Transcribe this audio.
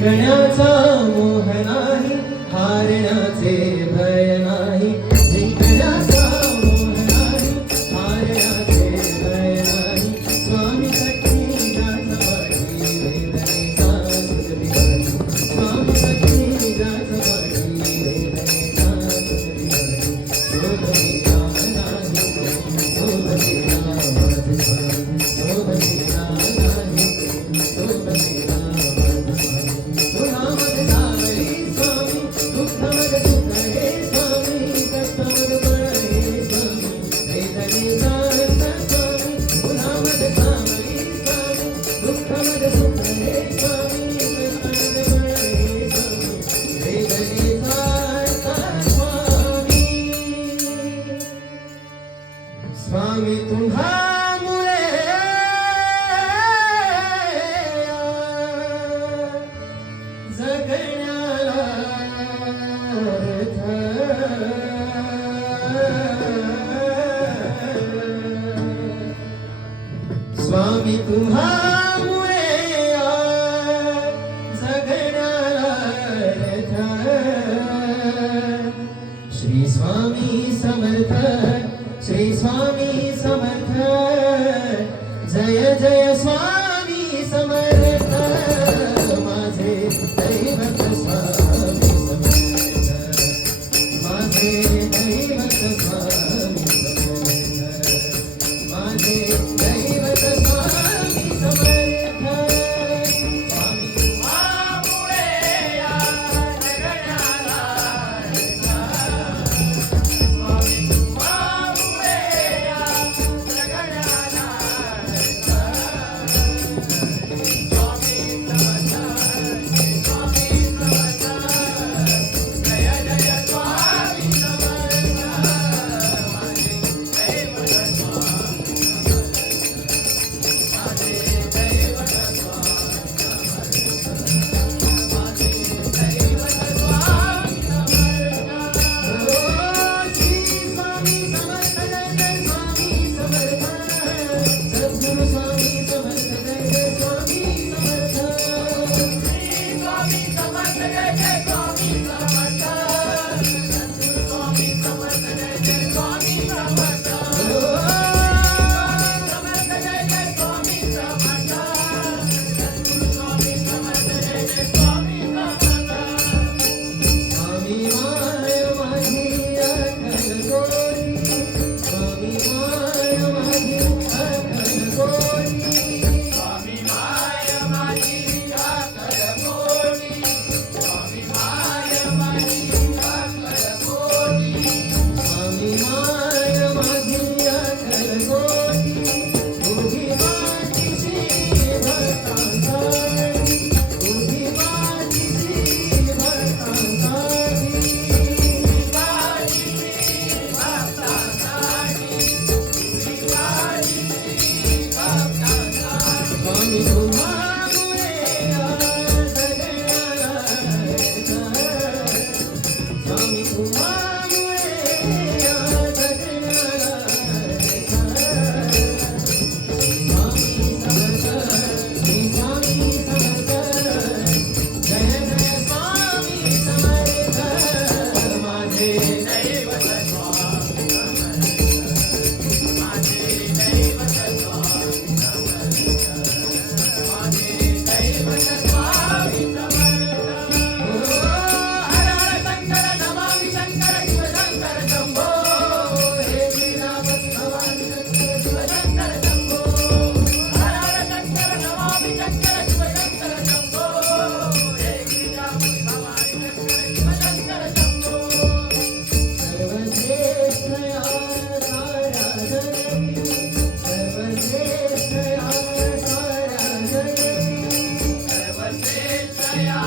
जिंकण्याचा मोह नाही, हारण्याचे भय नाही. जिंकण्याचा मोह नाही, हारण्याचे भय नाही. स्वामी सखी जात वाटी वेदनेचा सुख बिघाडी. स्वामी सखी जात वाटी वेदनेचा सुख बिघाडी. शोभतीला नाही शोभतीला माझे स्वामी. शोभतीला नाही शोभतीला माझे स्वामी. गुणामध्ये सावली स्वामी, दुःखामध्ये सुख हे स्वामी. कष्टामध्ये बळ हे स्वामी, वेदनेचा अर्थ स्वामी. गुणामध्ये सावली स्वामी, दुःखामध्ये सुख हे स्वामी. कष्टामध्ये बळ हे स्वामी, वेदनेचा अर्थ स्वामी. स्वामी तुम्हामुळे जगण्याला अर्थ. स्वामी तुम्हामुळे जगण्याला अर्थ. श्री स्वामी समर्थ, श्री स्वामी समर्थ. जय जय स्वामी समर्थ. माझे दैवत स्वामी समर्थ. माझे दैवत स्वामी समर्थ. माझे दैवत स्वामी समर्थ. स्वामी तुम्हामुळे या जगण्याला अर्थ. स्वामी तुम्हामुळे या जगण्याला अर्थ. स्वामी समर्थ, स्वामी समर्थ. जय जय स्वामी समर्थ. माझे दैवत स्वामी समर्थ. माझे दैवत स्वामी समर्थ. माझे दैवत स्वामी समर्थ. श्री स्वामी समर्थ. जय जय स्वामी समर्थ. सद्गुरु स्वामी समर्थ. जय जय स्वामी समर्थ. श्री स्वामी समर्थ. जय जय स्वामी समर्थ. सद्गुरु स्वामी समर्थ. जय जय स्वामी समर्थ. समर्थ. जय जय स्वामी समर्थ. सद्गुरु स्वामी समर्थ. जय जय स्वामी समर्थ. स्वामी माय माझी अक्कल गोरी. स्वामी माय माझी अक्कल गोरी. स्वामी माय माझी अक्कल गोरी. स्वामी माय माझी अक्कल गोरी. स्वामी माय माझी अक्कल गोरी. उभी माझीशी भक्तांसाठी. उभी माझीशी भक्तांसाठी. उभी माझीशी भक्तांसाठी. उभी माझीशी भक्तांसाठी. स्वामी तुम्हामुळे जगण्याला अर्थ. स्वामी तुम्हामुळे जगण्याला अर्थ. स्वामी समर्थ, श्री स्वामी समर्थ. जय जय स्वामी समर्थ. माझे दैवत स्वामी समर्थ. माझे दैवत स्वामी समर्थ. माझे दैवत स्वामी समर्थ. हर हर शंकर नमामि शंकर शिव शंकर शंभो. हे गिरिजापती भवानी शंकर शिव शंकर शंभो. हर हर शंकर नमामि शंकर शिव शंकर शंभो. हे गिरिजापती भवानी शंकर शिव शंकर शंभो. सर्वश्रेष्ठ या साऱ्या जगती. सर्वश्रेष्ठ या साऱ्या जगती. सर्वश्रेष्ठ या